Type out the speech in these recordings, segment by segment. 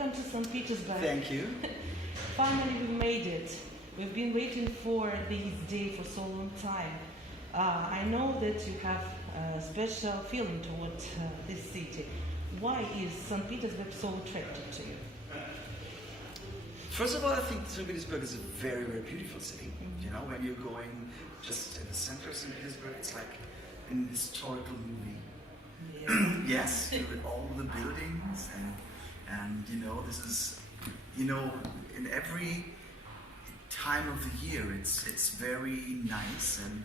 welcome to St. Petersburg. Thank you. Finally, we made it. We've been waiting for this day for so long time. I know that you have a special feeling towards this city. Why is St. Petersburg so attractive to you? First of all, I think St. Petersburg is a very, very beautiful city. Mm-hmm. You know, when you're going just in the center of St. Petersburg, it's like an historical movie. Yeah. Yes, with all the buildings and you know, this is, you know, in every time of the year, it's very nice. And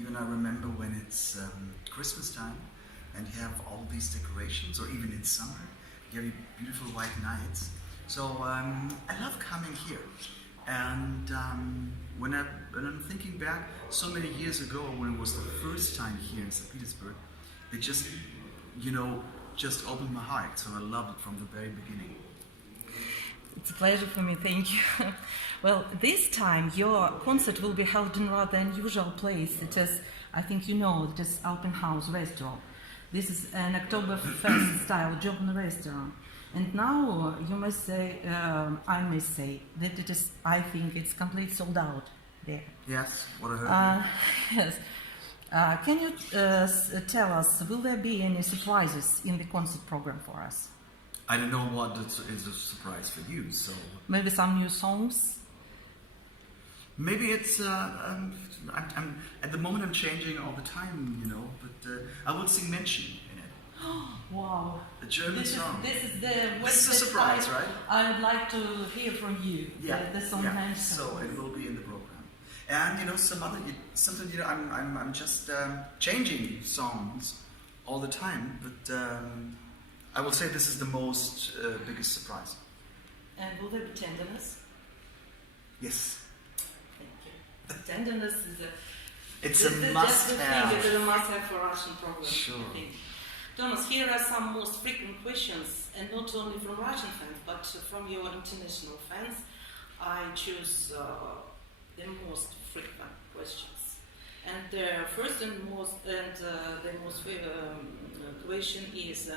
even I remember when it's Christmas time and you have all these decorations, or even in summer, you have beautiful white nights. So I love coming here. And when I'm thinking back so many years ago, when it was the first time here in St. Petersburg, it just, you know, just opened my heart. So I loved it from the very beginning. It's a pleasure for me, thank you. Well, this time your concert will be held in a rather unusual place. It is, I think you know, it is Альпенхаus restaurant. This is an Oktoberfest style German restaurant. And now you must say, I must say, that it is, I think it's completely sold out there. Yes, what I heard. Yes. Can you tell us, will there be any surprises in the concert program for us? I don't know what is a surprise for you, so... Maybe some new songs? Maybe it's... I'm at the moment I'm changing all the time, you know, but I will sing Menschen in it. Wow. A German song. This is a surprise, right? I would like to hear from you. Yeah, the song yeah. So it will be in the program. And you know, something you know, I'm just changing songs all the time, but I will say this is the most biggest surprise. And will there be tenderness? Yes. Thank you. Tenderness is it's a must-have. It's a must-have for Russian program. Sure. Thomas, here are some most frequent questions, and not only from Russian fans, but from your international fans. I choose the most frequent questions. And the first and the most question is: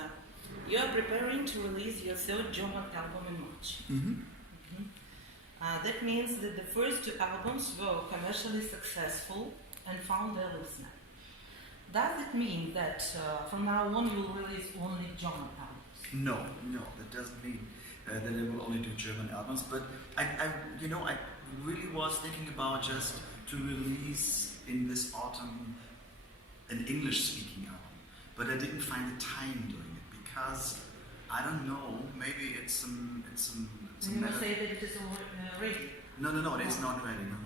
you are preparing to release your third German album in March. Mm-hmm. Mm-hmm. That means that the first two albums were commercially successful and found their listener. Does it mean that from now on you will release only German albums? No, that doesn't mean that I will only do German albums. But I really was thinking about just to release in this autumn an English-speaking album, but I didn't find the time doing it because I don't know. Maybe it's some. You must say that it is ready. No, it is not ready. No.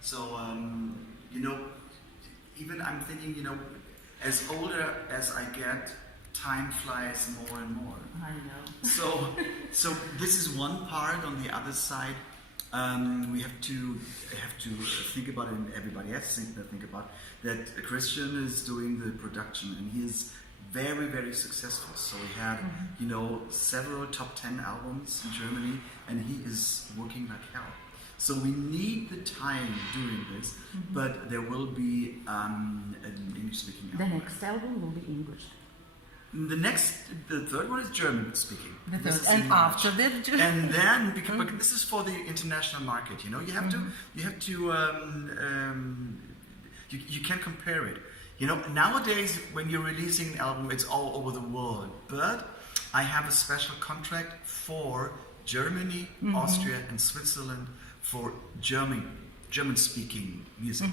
So you know. Even I'm thinking, you know, as older as I get, time flies more and more. I know. So this is one part. On the other side, we have to think about it, and everybody has to think about that. Christian is doing the production, and he is very, very successful. So we had, you know, several top 10 albums in Germany, and he is working like hell. So we need the time doing this, but there will be an English-speaking album. The next album will be English. The third one is German-speaking. And after that, and then because this is for the international market. You know, you have to you can compare it. You know, nowadays when you're releasing an album, it's all over the world. But I have a special contract for Germany, Austria, and Switzerland. For German-speaking music.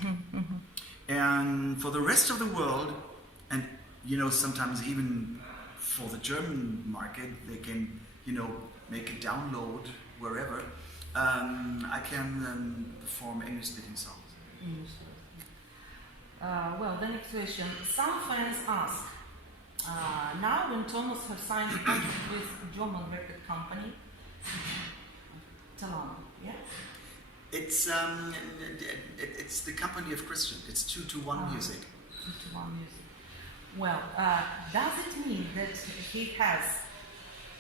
And for the rest of the world, and you know, sometimes even for the German market, they can, you know, make a download wherever. I can perform English-speaking songs. Well, the next question. Some fans ask, now when Thomas has signed a contract with a German record company, Svetlana, yeah? It's the company of Christian. It's 2-to-1 music. 2-to-1 music. Well, does it mean that he has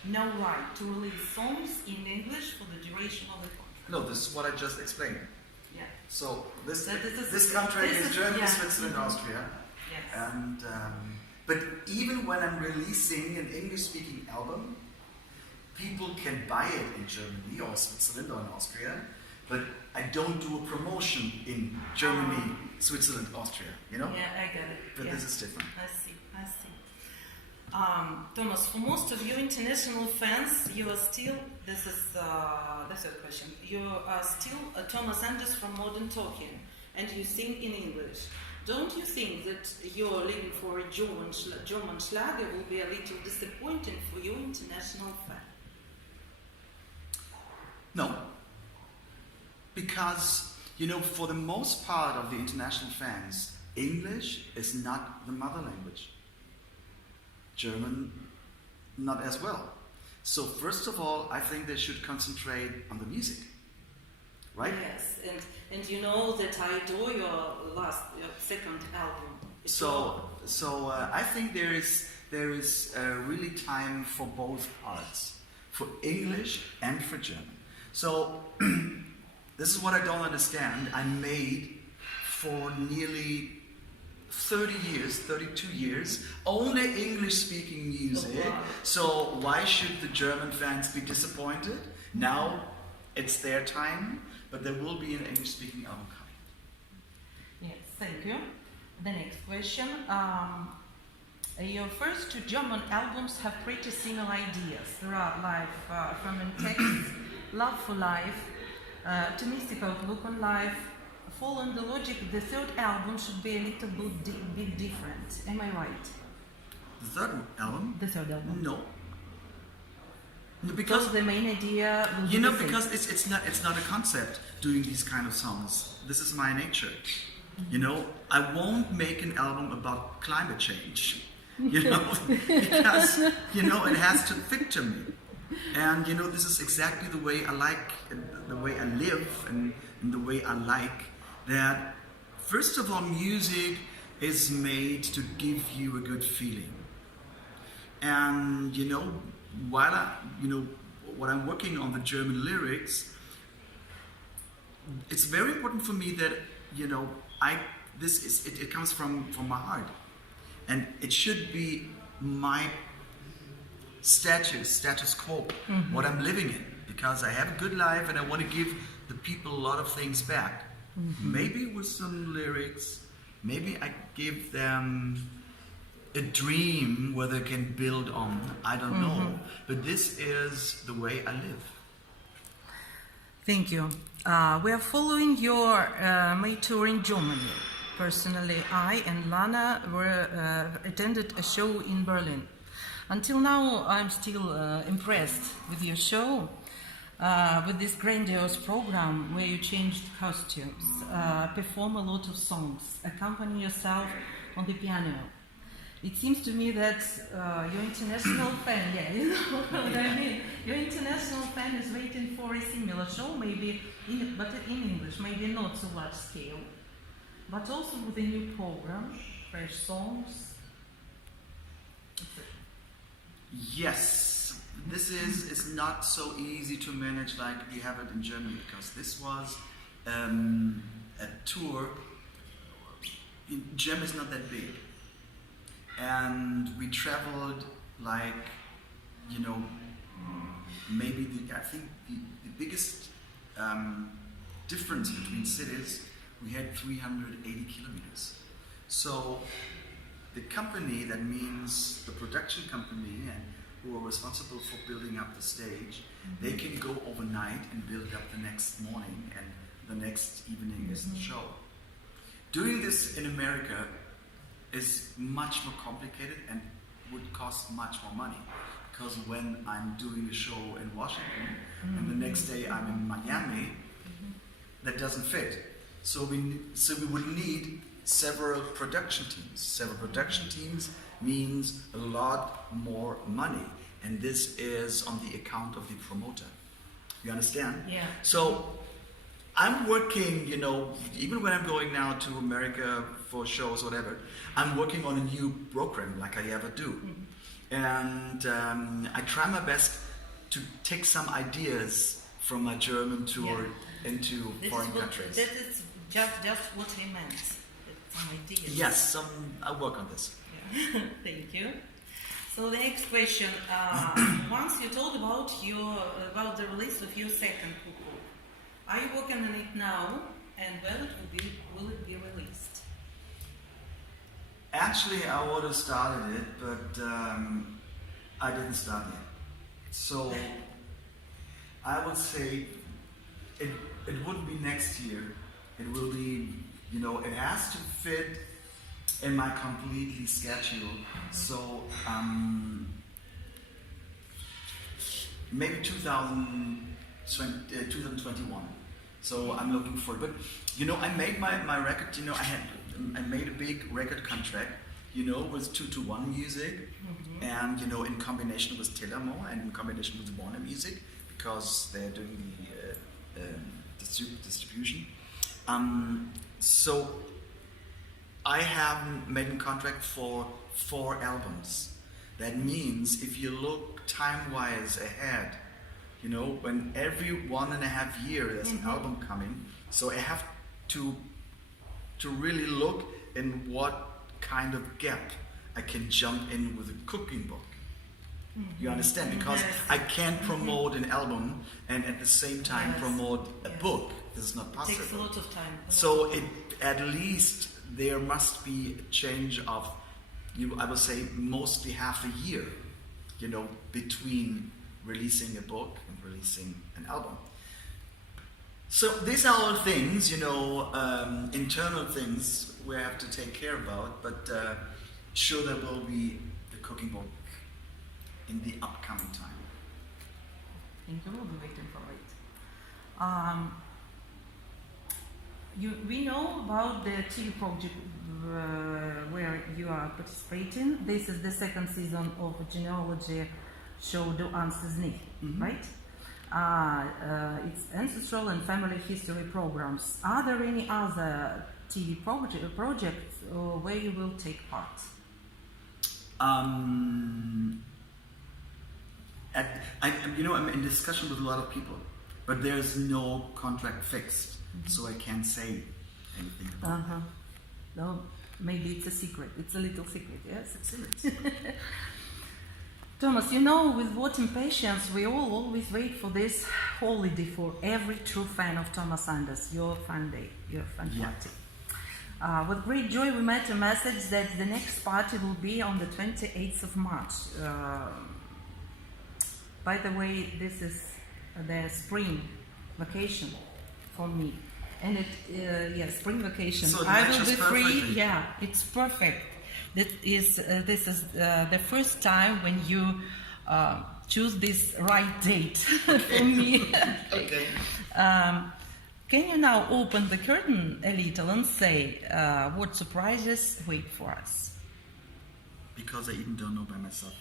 no right to release songs in English for the duration of the contract? No, this is what I just explained. Yeah. So this contract is Germany, Switzerland, Austria. Yes. And but even when I'm releasing an English-speaking album, people can buy it in Germany or Switzerland or in Austria, but I don't do a promotion in Germany, Switzerland, Austria, you know? Yeah, I get it. But this is different. I see. Thomas, for most of your international fans, you are still, that's a question, you are still Thomas Anders from Modern Talking, and you sing in English. Don't you think that you're living for a German Schlager will be a little disappointing for your international fan? No. Because, you know, for the most part of the international fans, English is not the mother language. German, not as well. So first of all, I think they should concentrate on the music, right? Yes, and you know that I adore your second album. So I think there is really time for both parts, for English and for German. So this is what I don't understand. I made for nearly 32 years, only English-speaking music. Oh, wow. So why should the German fans be disappointed? Now it's their time, but there will be an English-speaking album coming. Yes, thank you. The next question. Your first two German albums have pretty similar ideas. There are life from in text, love for life, optimistic outlook on life. Following the logic, the third album should be a little bit different. Am I right? The third album? The third album. No. Because the main idea will be you know, the same. because it's not a concept doing these kind of songs. This is my nature. You know, I won't make an album about climate change. You know, because you know it has to fit to me. And you know, this is exactly the way I like, the way I live, and the way I like. That first of all, music is made to give you a good feeling. And you know, while when I'm working on the German lyrics, it's very important for me that you know it comes from my heart, and it should be my status quo, what I'm living in, because I have a good life and I want to give the people a lot of things back. Maybe with some lyrics, maybe I give them a dream where they can build on. I don't know, but this is the way I live. Thank you. We are following your May tour in Germany. Personally, I and Lana attended a show in Berlin. Until now, I'm still impressed with your show, with this grandiose program where you changed costumes, perform a lot of songs, accompany yourself on the piano. It seems to me that your international fan, you know what I mean? Your international fan is waiting for a similar show, maybe, but in English, maybe not so large scale, but also with a new program, fresh songs. Yes, this is not so easy to manage like we have it in Germany, because this was a tour. Germany is not that big, and we traveled like, you know, maybe I think the biggest difference between cities, we had 380 kilometers. So the company, that means the production company, and who are responsible for building up the stage, they can go overnight and build up the next morning, and the next evening is the show. Doing this in America is much more complicated and would cost much more money, because when I'm doing a show in Washington and the next day I'm in Miami, that doesn't fit. So we would need several production teams. Several production teams means a lot more money, and this is on the account of the promoter. You understand? Yeah. So I'm working, you know, even when I'm going now to America for shows or whatever, I'm working on a new program like I ever do. And I try my best to take some ideas from my German tour into foreign countries. That is just what he meant. Some ideas. Yes, I'll work on this. Yeah. Thank you. So the next question. Once you told about the release of your second cookbook. Are you working on it now, and when will it be released? Actually, I would have started it, but I didn't start yet. So I would say it wouldn't be next year. It will be, it has to fit in my completely schedule. So maybe 2021. So I'm looking for it. But I made my record. I made a big record contract. With 2-to-1 music, and in combination with Telamo and in combination with Warner Music, because they're doing the distribution. So I have made a contract for 4 albums. That means if you look time-wise ahead, when every 1.5 years there's an album coming, so I have to really look in what kind of gap I can jump in with a cooking book. You understand? Because I can't promote an album and at the same time promote a book. This is not possible. It takes a lot of time. So at least there must be a change of, I would say, mostly half a year, between releasing a book and releasing an album. So these are all things, internal things we have to take care about, but sure there will be the cooking book in the upcoming time. I think you will be waiting for it. We know about the TV project where you are participating. This is the second season of a genealogy show Do Answers Niet, right? It's ancestral and family history programs. Are there any other TV projects where you will take part? I'm in discussion with a lot of people, but there's no contract fixed, so I can't say anything about it. No, maybe it's a secret. It's a little secret, yes? It's a secret. Thomas, with what impatience we all always wait for this holiday for every true fan of Thomas Anders, your fan day, your fan party. With great joy we met a message that the next party will be on the 28th of March. By the way, this is the spring vacation for me. And spring vacation. So I will be free. Yeah, it's perfect. This is the first time when you choose this right date for me. Okay. Can you now open the curtain a little and say what surprises wait for us? Because I even don't know by myself.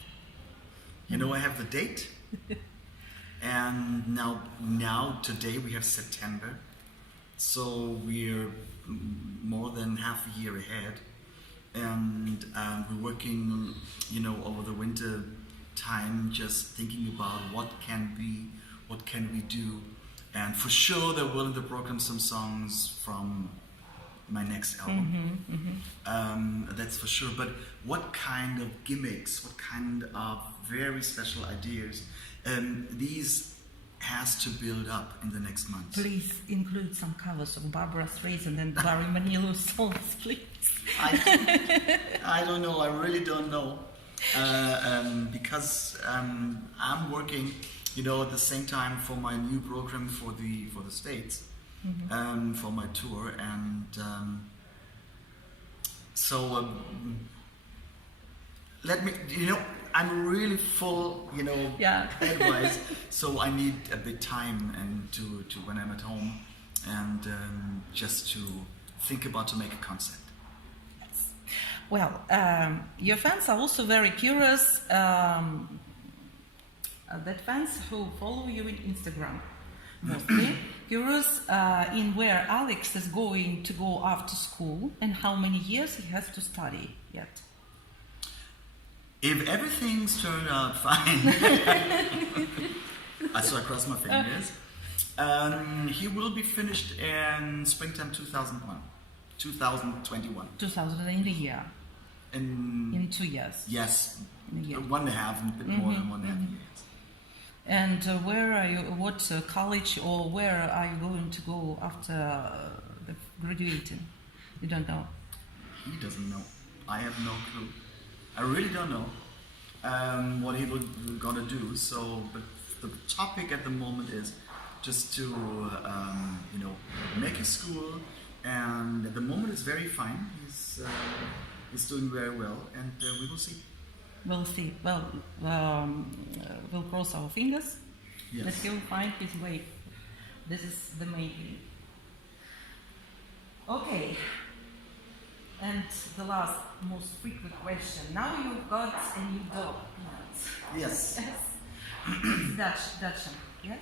I have the date, and now today we have September, so we're more than half a year ahead. And we're working, over the winter time, just thinking about what can we do, and for sure there will in the program some songs from my next album. That's for sure. But what kind of gimmicks, what kind of very special ideas, these has to build up in the next months. Please include some covers of Barbara Streisand and Barry Manilow songs, please. I don't know. I really don't know, because I'm working, at the same time for my new program for the States, for my tour, and so let me, I'm really full, head-wise, so I need a bit time and to when I'm at home, and just to think about to make a concept. Yes. Well, your fans are also very curious. That fans who follow you in Instagram, mostly curious in where Alex is going to go after school and how many years he has to study yet. If everything's turned out fine, I cross my fingers. He will be finished in springtime 2021. 2000 in the year. In 2 years. Yes, year. 1.5, a bit more than 1.5 years. And where are you? What college or where are you going to go after the graduating? You don't know. He doesn't know. I have no clue. I really don't know what he will gonna do. So, but the topic at the moment is just to make his school, and at the moment it's very fine. He's doing very well, and we will see. We'll see. Well, we'll cross our fingers that he'll find his way. This is the main thing. Okay. And the last, most frequent question. Now you've got a new dog, Peanuts. Yes. It's Dachshund, yes?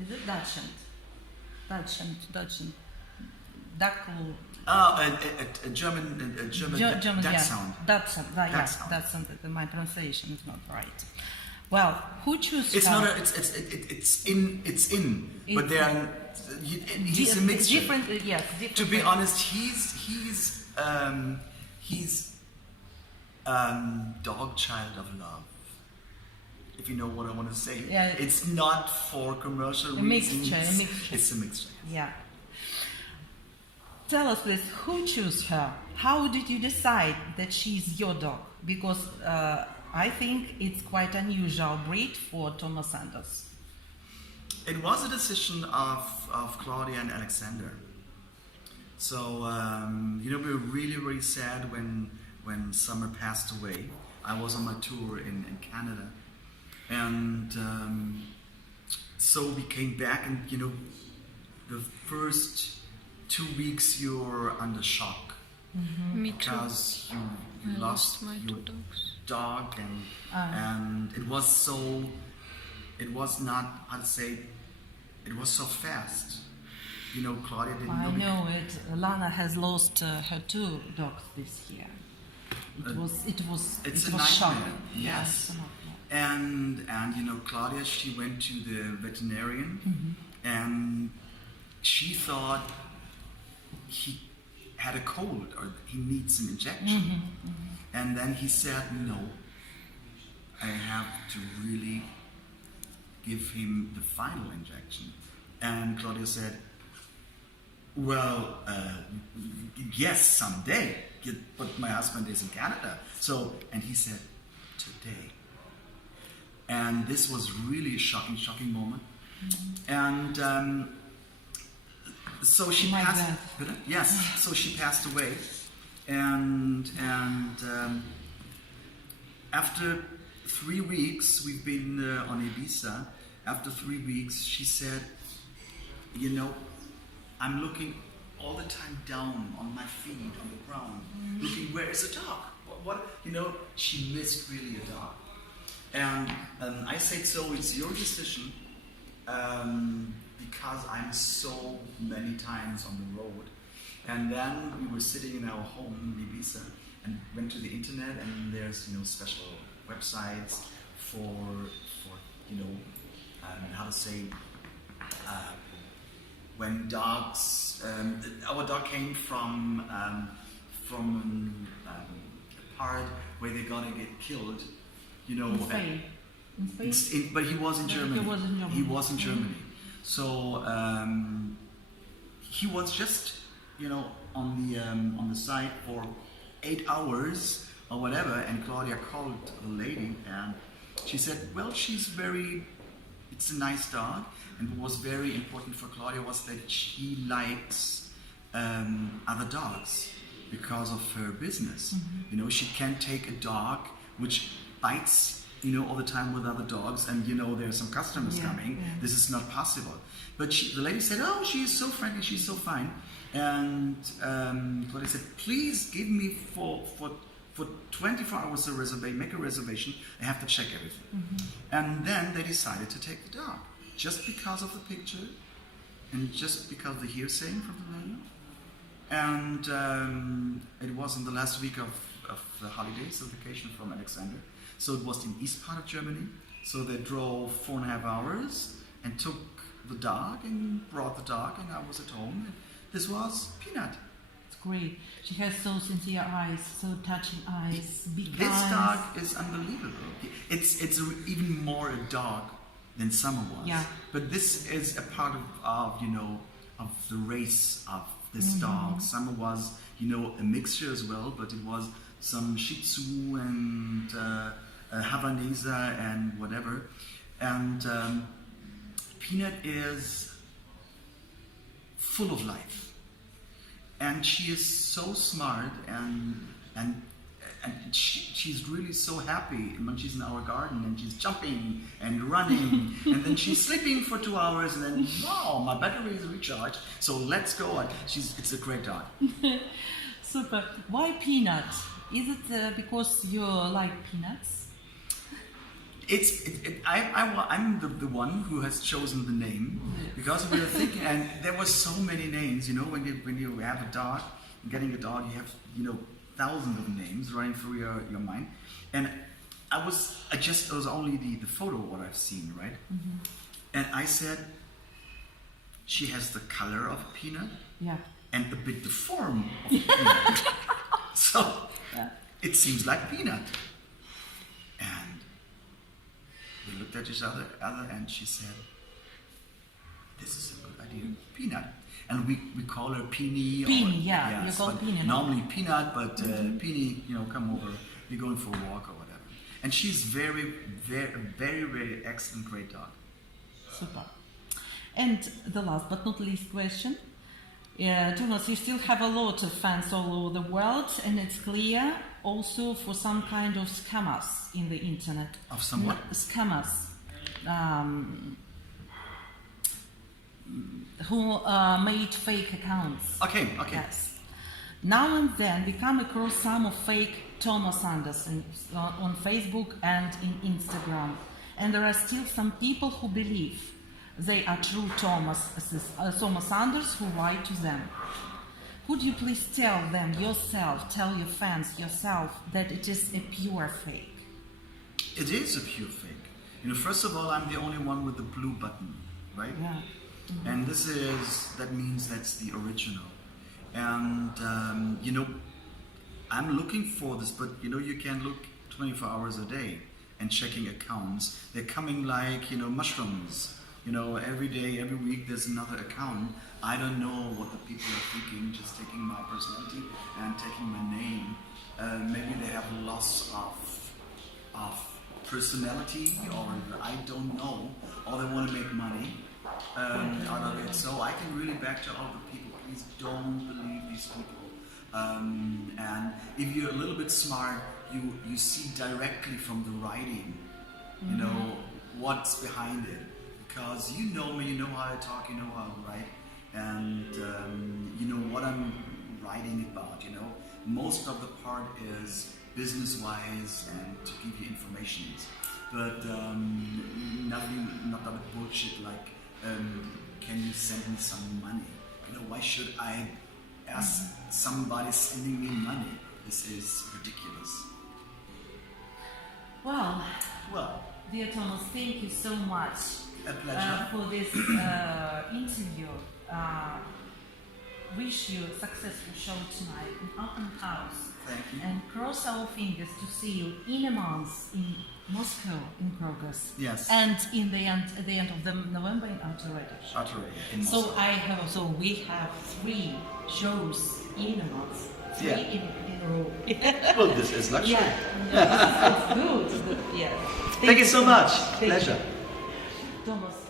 Is it Dachshund? Dachshund. Dackel. A German dachshund. Dachshund, Dachshund. My pronunciation is not right. Well, who chooses? It's not. It's in. But there are. He's a mixture. Different. Yes. Different. To be honest, he's dog child of love. If you know what I want to say. Yeah. It's not for commercial reasons. A mixture. It's a mixture. Yeah. Tell us, please, who chose her? How did you decide that she's your dog? Because I think it's quite unusual breed for Thomas Sanders. It was a decision of Claudia and Alexander. So, we were really, really sad when Summer passed away. I was on my tour in Canada. And so we came back, and, the first 2 weeks you're under shock. Mm-hmm. Me too. Because you lost my your 2 dogs. dog, and it was not, how to say, it was so fast. Claudia didn't know. I know it. Lana has lost her 2 dogs this year. It was shocking. Yes. And Claudia, she went to the veterinarian, and she thought he had a cold or he needs an injection. And then he said, no, I have to really give him the final injection. And Claudia said, well, yes, someday, but my husband is in Canada. So, and he said, today. And this was really a shocking moment. And so she passed. Yes. So she passed away, and after 3 weeks, we've been on Ibiza. After 3 weeks, she said, I'm looking all the time down on my feet on the ground, looking where is a dog? What she missed really a dog. And I said, so it's your decision, because I'm so many times on the road. And then we were sitting in our home in Ibiza and went to the internet, and there's special websites for how to say, when dogs. Our dog came from a part where they're gonna get killed. In Spain. But he was in Germany. He was in Germany. So he was just, on the site for 8 hours or whatever. And Claudia called the lady, and she said, "Well, it's a nice dog." And what was very important for Claudia was that she likes other dogs because of her business. She can't take a dog which bites, all the time with other dogs, and there are some customers coming. Yeah. This is not possible. But the lady said, "Oh, she is so friendly, she's so fine." And Claudia said, "Please give me for 24 hours a reservation, make a reservation. I have to check everything." And then they decided to take the dog, just because of the picture, and just because of the hearsay from the lady. And it was in the last week of the holidays, the vacation from Alexander. So it was in east part of Germany. So they drove 4.5 hours and took the dog and brought the dog, and I was at home. And this was Peanut. It's great. She has so sincere eyes, so touching eyes, big This eyes. dog is unbelievable. It's even more a dog than Summer was. Yeah. But this is a part of of the race of this dog. Summer was a mixture as well, but it was some Shih Tzu and Havanese and whatever. And Peanut is full of life, and she is so smart, and she's really so happy when she's in our garden, and she's jumping and running, and then she's sleeping for 2 hours, and then wow, my battery is recharged, so let's go. And it's a great dog. Super. Why Peanut? Is it because you like peanuts? I'm the one who has chosen the name, because we were thinking, and there were so many names. When you have a dog, getting a dog, you have thousands of names running through your mind. And it was only the photo what I've seen, right? Mm-hmm. And I said, she has the color of a peanut, yeah, and a bit the form of a peanut. So yeah. It seems like peanut. And we looked at each other, and she said, "This is a good idea, Peanut." And we call her Peony. Peony, yeah, you call Peony. Normally Peanut, but Peony, come over. You're going for a walk or whatever. And she's very, very, very, very excellent, great dog. Super. And the last but not least question. Thomas, you still have a lot of fans all over the world, and it's clear also for some kind of scammers in the internet. Of some what? Scammers. Who made fake accounts. Okay. Yes. Now and then we come across some of fake Thomas Anderson on Facebook and in Instagram. And there are still some people who believe they are true Thomas Anders who write to them. Could you please tell them yourself, tell your fans yourself, that it is a pure fake? It is a pure fake. First of all, I'm the only one with the blue button, right? Yeah. Mm-hmm. And that means that's the original. And, I'm looking for this, but, you can look 24 hours a day and checking accounts. They're coming like, mushrooms. Every day, every week, there's another account. I don't know what the people are thinking, just taking my personality and taking my name. Maybe they have loss of personality, or I don't know, or they want to make money out of it. So I can really back to all the people, please don't believe these people. And if you're a little bit smart, you see directly from the writing, what's behind it. Because you know me, you know how I talk, you know how I write, and you know what I'm writing about, Most of the part is business-wise and to give you information. But not that bullshit like, can you send me some money? Why should I ask somebody sending me money? This is ridiculous. Well, dear Thomas, thank you so much. A pleasure. For this interview. Wish you a successful show tonight in Альпенхаus. Thank you. And cross our fingers to see you in a month in Moscow in progress. Yes. And at the end of November in Отель. In Moscow. So we have 3 shows in a month. 3 in a row. Well, this is luxury. Yeah. It's good. Yeah. Thank you so much. Pleasure. Thomas.